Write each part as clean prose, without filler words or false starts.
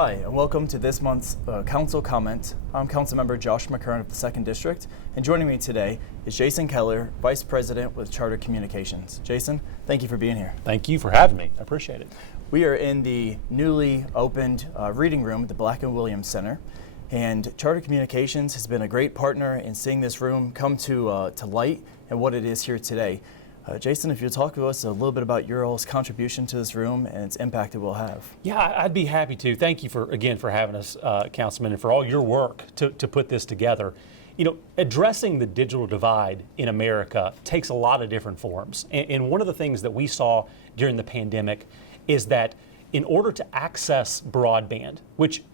Hi, and welcome to this month's Council Comment. I'm Councilmember Josh McCurn of the 2nd District, and joining me today is Jason Keller, Vice President with Charter Communications. Jason, thank you for being here. Thank you for having me. I appreciate it. We are in the newly opened reading room at the Black & Williams Center, and Charter Communications has been a great partner in seeing this room come to light and what it is here today. Jason, if you'll talk to us a little bit about your all's contribution to this room and its impact it will have. Yeah, I'd be happy to. Thank you for having us, Councilman, and for all your work to put this together. You know, addressing the digital divide in America takes a lot of different forms. And one of the things that we saw during the pandemic is that in order to access broadband, which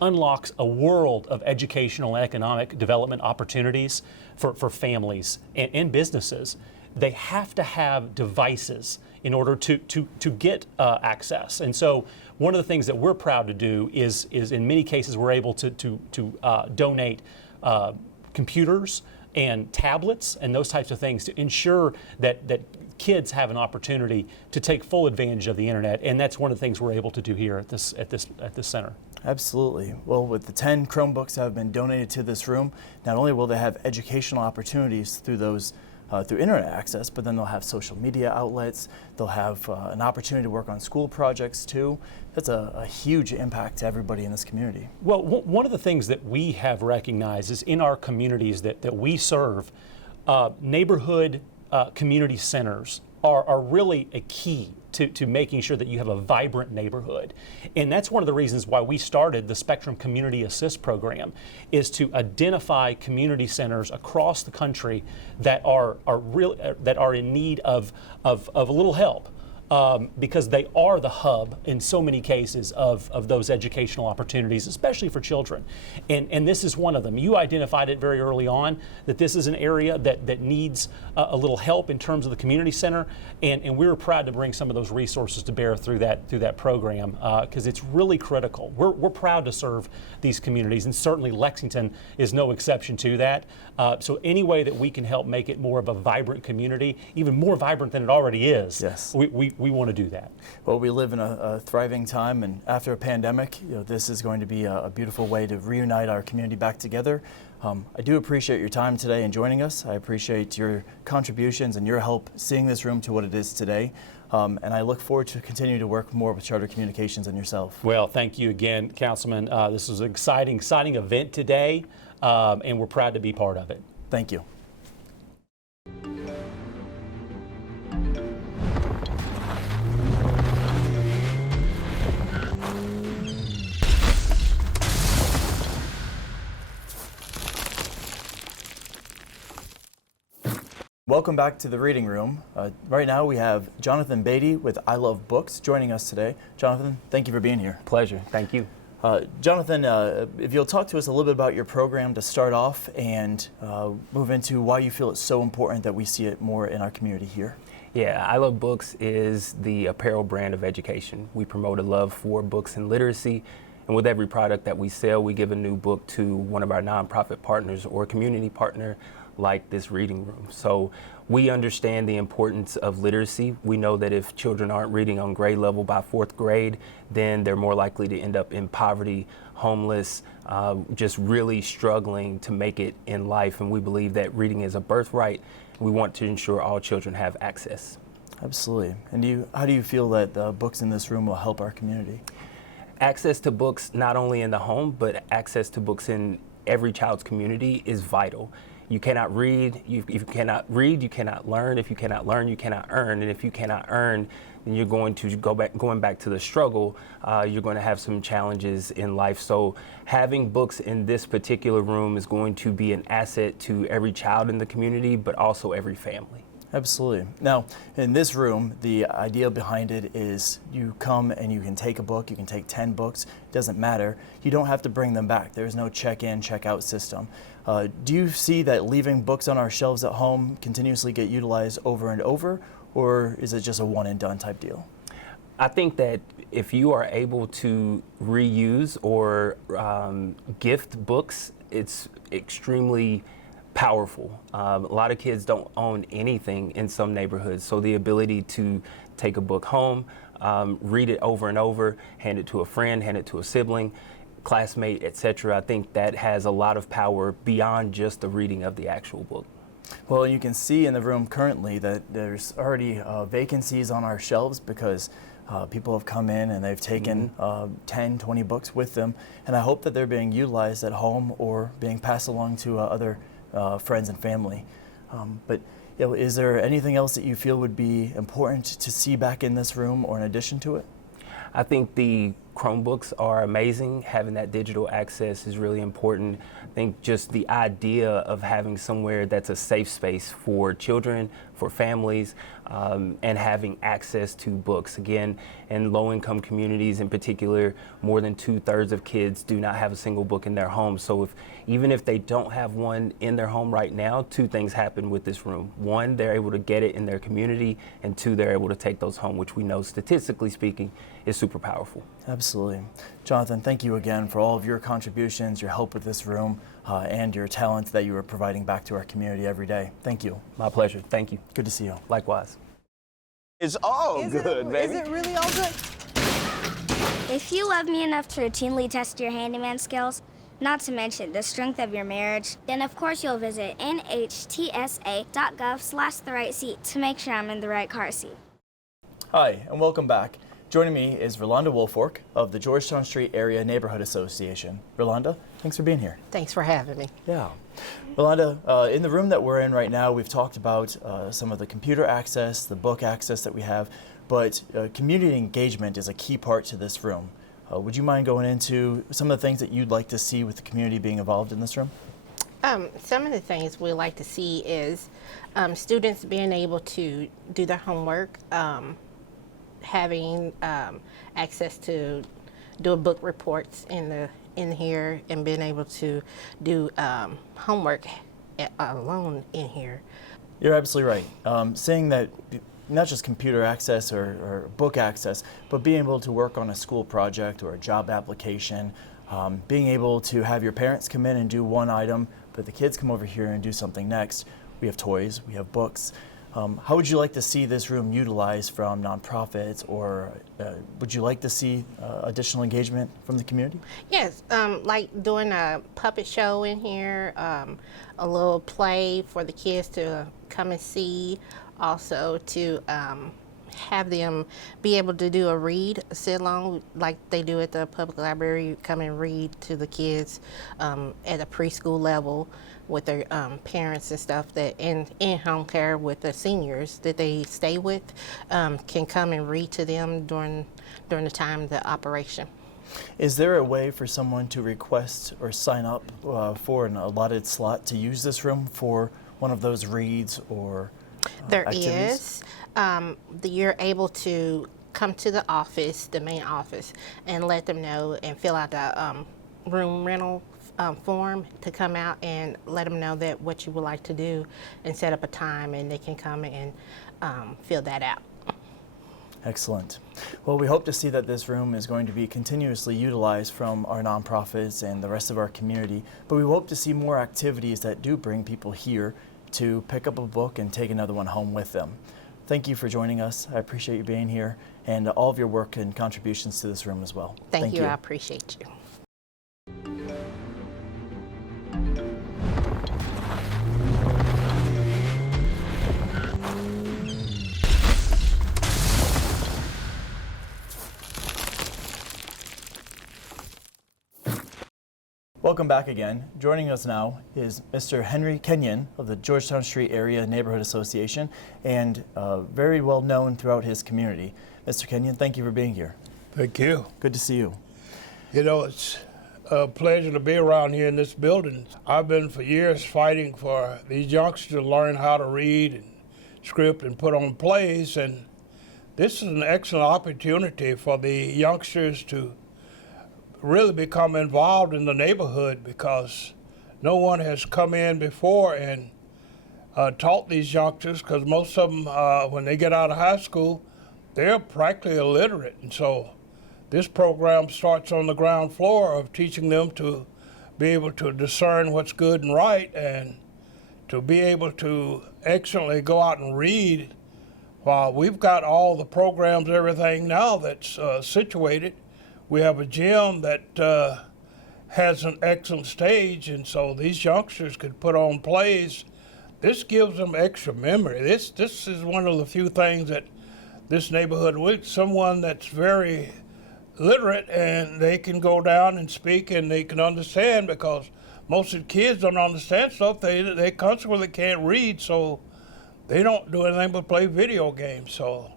unlocks a world of educational and economic development opportunities for families and businesses, they have to have devices in order to get access. And so one of the things that we're proud to do is in many cases we're able to donate computers and tablets and those types of things to ensure that kids have an opportunity to take full advantage of the internet, and that's one of the things we're able to do here at this center. Absolutely. Well, with the 10 Chromebooks that have been donated to this room, not only will they have educational opportunities through those through internet access, but then they'll have social media outlets. They'll have an opportunity to work on school projects too. That's a huge impact to everybody in this community. Well, one of the things that we have recognized is in our communities that we serve, neighborhood community centers are really a key to making sure that you have a vibrant neighborhood. And that's one of the reasons why we started the Spectrum Community Assist program, is to identify community centers across the country that are in need of a little help. Because they are the hub in so many cases of those educational opportunities, especially for children. And this is one of them. You identified it very early on that this is an area that needs a little help in terms of the community center, and we were proud to bring some of those resources to bear through that program because it's really critical. We're proud to serve these communities, and certainly Lexington is no exception to that. So any way that we can help make it more of a vibrant community, even more vibrant than it already is, yes, we want to do that. Well, we live in a thriving time, and after a pandemic, this is going to be a beautiful way to reunite our community back together. I do appreciate your time today and joining us. I appreciate your contributions and your help seeing this room to what it is today. And I look forward to continuing to work more with Charter Communications and yourself. Well, thank you again, Councilman. This was an exciting event today, and we're proud to be part of it. Thank you. Welcome back to the Reading Room. Right now we have Jonathan Beatty with I Love Books joining us today. Jonathan, thank you for being here. Pleasure. Thank you. Jonathan, if you'll talk to us a little bit about your program to start off and move into why you feel it's so important that we see it more in our community here. Yeah, I Love Books is the apparel brand of education. We promote a love for books and literacy, and with every product that we sell, we give a new book to one of our nonprofit partners or community partner like this reading room. So we understand the importance of literacy. We know that if children aren't reading on grade level by 4th grade, then they're more likely to end up in poverty, homeless, just really struggling to make it in life. And we believe that reading is a birthright. We want to ensure all children have access. Absolutely. And how do you feel that the books in this room will help our community? Access to books, not only in the home, but access to books in every child's community is vital. You cannot read, if you cannot read, you cannot learn. If you cannot learn, you cannot earn. And if you cannot earn, then you're going to going back to the struggle, you're going to have some challenges in life. So having books in this particular room is going to be an asset to every child in the community, but also every family. Absolutely. Now, in this room, the idea behind it is you come and you can take a book, you can take 10 books, it doesn't matter. You don't have to bring them back. There's no check-in, check-out system. Do you see that leaving books on our shelves at home continuously get utilized over and over, or is it just a one-and-done type deal? I think that if you are able to reuse or gift books, it's extremely powerful. A lot of kids don't own anything in some neighborhoods, so the ability to take a book home, read it over and over, hand it to a friend, hand it to a sibling, classmate, etc. I think that has a lot of power beyond just the reading of the actual book. Well, you can see in the room currently that there's already vacancies on our shelves because people have come in and they've taken 10, 20 books with them, and I hope that they're being utilized at home or being passed along to other friends and family. But is there anything else that you feel would be important to see back in this room or in addition to it? I think the Chromebooks are amazing. Having that digital access is really important. I think just the idea of having somewhere that's a safe space for children, for families, and having access to books. Again, in low-income communities in particular, more than 2/3 of kids do not have a single book in their home. So even if they don't have one in their home right now, two things happen with this room. One, they're able to get it in their community, and two, they're able to take those home, which we know, statistically speaking, is super powerful. Absolutely. Jonathan, thank you again for all of your contributions, your help with this room, and your talent that you are providing back to our community every day. Thank you. My pleasure. Thank you. Good to see you. Likewise. It's all good, baby. Is it really all good? If you love me enough to routinely test your handyman skills, not to mention the strength of your marriage, then of course you'll visit nhtsa.gov/the-right-seat to make sure I'm in the right car seat. Hi, and welcome back. Joining me is Rolanda Woolfork of the Georgetown Street Area Neighborhood Association. Rolanda, thanks for being here. Thanks for having me. Yeah. Rolanda, in the room that we're in right now, we've talked about some of the computer access, the book access that we have, but community engagement is a key part to this room. Would you mind going into some of the things that you'd like to see with the community being involved in this room? Some of the things we like to see is students being able to do their homework, having access to do book reports in here, and being able to do homework alone in here. You're absolutely right. Saying that not just computer access or book access, but being able to work on a school project or a job application, being able to have your parents come in and do one item, but the kids come over here and do something next. We have toys, we have books. How would you like to see this room utilized from nonprofits, or would you like to see additional engagement from the community? Yes, like doing a puppet show in here, a little play for the kids to come and see, also to have them be able to do a sit along like they do at the public library, come and read to the kids at a preschool level with their parents and stuff, that in home care with the seniors that they stay with, can come and read to them during the time of the operation. Is there a way for someone to request or sign up for an allotted slot to use this room for one of those reads or There activities? is. You're able to come to the office, the main office, and let them know and fill out the room rental form to come out and let them know that what you would like to do, and set up a time, and they can come and fill that out. Excellent. Well, we hope to see that this room is going to be continuously utilized from our nonprofits and the rest of our community, but we hope to see more activities that do bring people here to pick up a book and take another one home with them. Thank you for joining us. I appreciate you being here and all of your work and contributions to this room as well. Thank you. I appreciate you. Welcome back again. Joining us now is Mr. Henry Kenyon of the Georgetown Street Area Neighborhood Association, and very well known throughout his community. Mr. Kenyon, thank you for being here. Thank you. Good to see you. You know, it's a pleasure to be around here in this building. I've been for years fighting for these youngsters to learn how to read and script and put on plays, and this is an excellent opportunity for the youngsters to really become involved in the neighborhood, because no one has come in before and taught these youngsters, because most of them, when they get out of high school, they're practically illiterate. And so this program starts on the ground floor of teaching them to be able to discern what's good and right and to be able to excellently go out and read while we've got all the programs, everything now that's situated. We have a gym that has an excellent stage, and so these youngsters could put on plays. This gives them extra memory. This is one of the few things that this neighborhood with someone that's very literate, and they can go down and speak and they can understand, because most of the kids don't understand stuff. They consequently can't read, so they don't do anything but play video games. So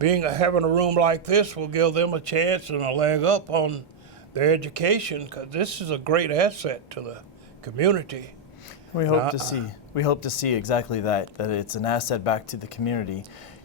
having a room like this will give them a chance and a leg up on their education, because this is a great asset to the community. We hope to see exactly that it's an asset back to the community.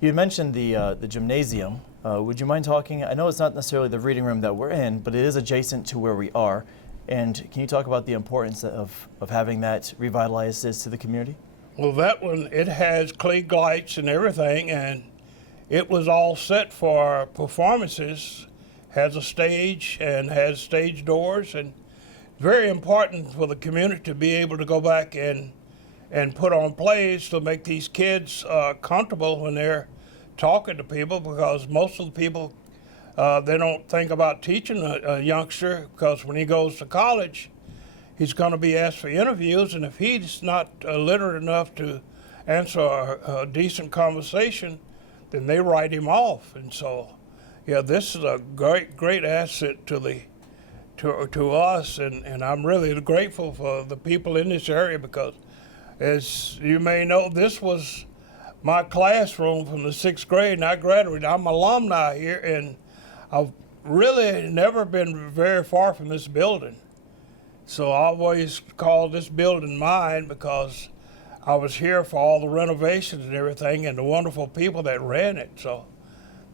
You had mentioned the gymnasium. Would you mind talking? I know it's not necessarily the reading room that we're in, but it is adjacent to where we are. And can you talk about the importance of having that revitalized to the community? Well, that one, it has clay lights and everything, and it was all set for performances. Has a stage and has stage doors, and very important for the community to be able to go back and put on plays to make these kids comfortable when they're talking to people, because most of the people, they don't think about teaching a youngster, because when he goes to college, he's going to be asked for interviews, and if he's not literate enough to answer a decent conversation, then they write him off. And so, yeah, this is a great asset to us, and I'm really grateful for the people in this area, because as you may know, this was my classroom from the 6th grade, and I graduated. I'm an alumni here, and I've really never been very far from this building. So I always called this building mine, because I was here for all the renovations and everything, and the wonderful people that ran it. So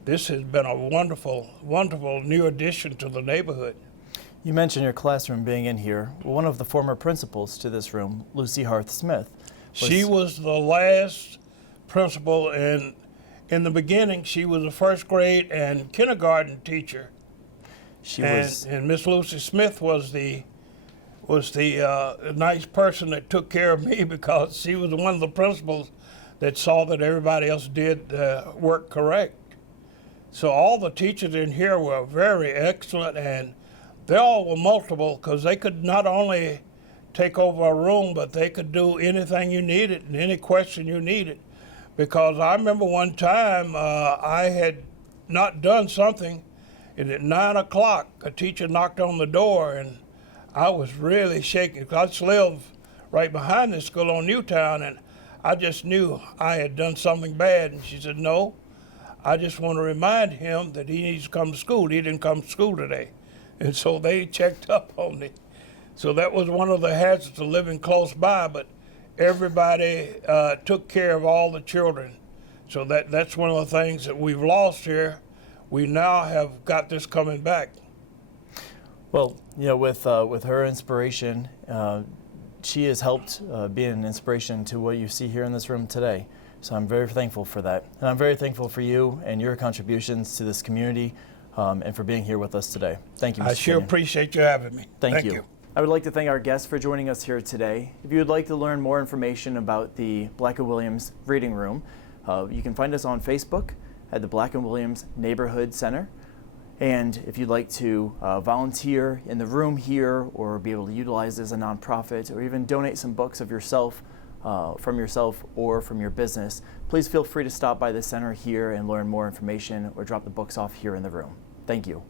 this has been a wonderful, wonderful new addition to the neighborhood. You mentioned your classroom being in here. One of the former principals to this room, Lucy Harth Smith. She was the last principal, and in the beginning, she was a 1st grade and kindergarten teacher. And Miss Lucy Smith was the nice person that took care of me, because she was one of the principals that saw that everybody else did work correct. So all the teachers in here were very excellent, and they all were multiple, because they could not only take over a room, but they could do anything you needed and any question you needed. Because I remember one time I had not done something, and at 9 o'clock a teacher knocked on the door, and I was really shaking, because I just live right behind this school on Newtown, and I just knew I had done something bad. And she said, "No, I just want to remind him that he needs to come to school. He didn't come to school today." And so they checked up on me. So that was one of the hazards of living close by, but everybody took care of all the children. So that's one of the things that we've lost here. We now have got this coming back. Well, you know, with her inspiration, she has helped be an inspiration to what you see here in this room today. So I'm very thankful for that. And I'm very thankful for you and your contributions to this community, and for being here with us today. Thank you, Mr. I sure Kenyon. appreciate you having me. Thank you. I would like to thank our guests for joining us here today. If you would like to learn more information about the Black & Williams Reading Room, you can find us on Facebook at the Black & Williams Neighborhood Center. And if you'd like to volunteer in the room here, or be able to utilize it as a nonprofit, or even donate some books of yourself, from yourself or from your business, please feel free to stop by the center here and learn more information, or drop the books off here in the room. Thank you.